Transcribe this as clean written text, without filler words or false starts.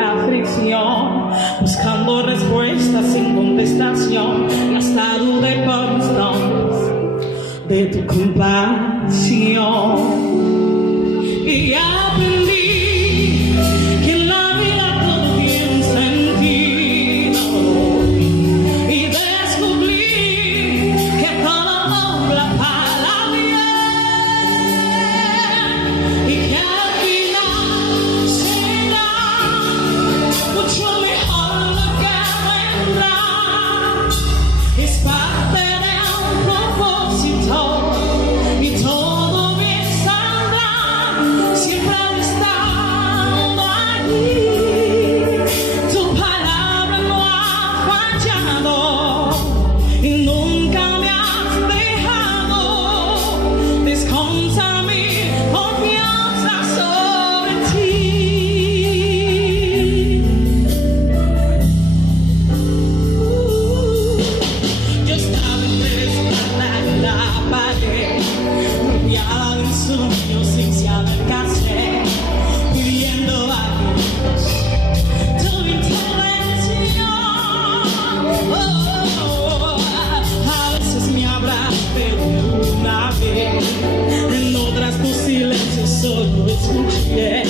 aflicción, buscando respuestas sin contestación, y hasta dudé por instantes de tu compasión. Y aprendí que en la vida todo tiene sentido, y descubrí que todo obra para bien, y que al final será mucho mejor lo que vendrá. Es parte de un propósito y todo bien saldrá. Siempre has estado allí, tu palabra no ha fallado y nunca me has dejado. Descansa mi confianza sobre ti. Yo estaba entre la pared, rodeada de sueños sin saber qué hacer, pidiendo a Dios tu intervención. A veces me abrazaste de una vez, en otras tu silencio solo escuché.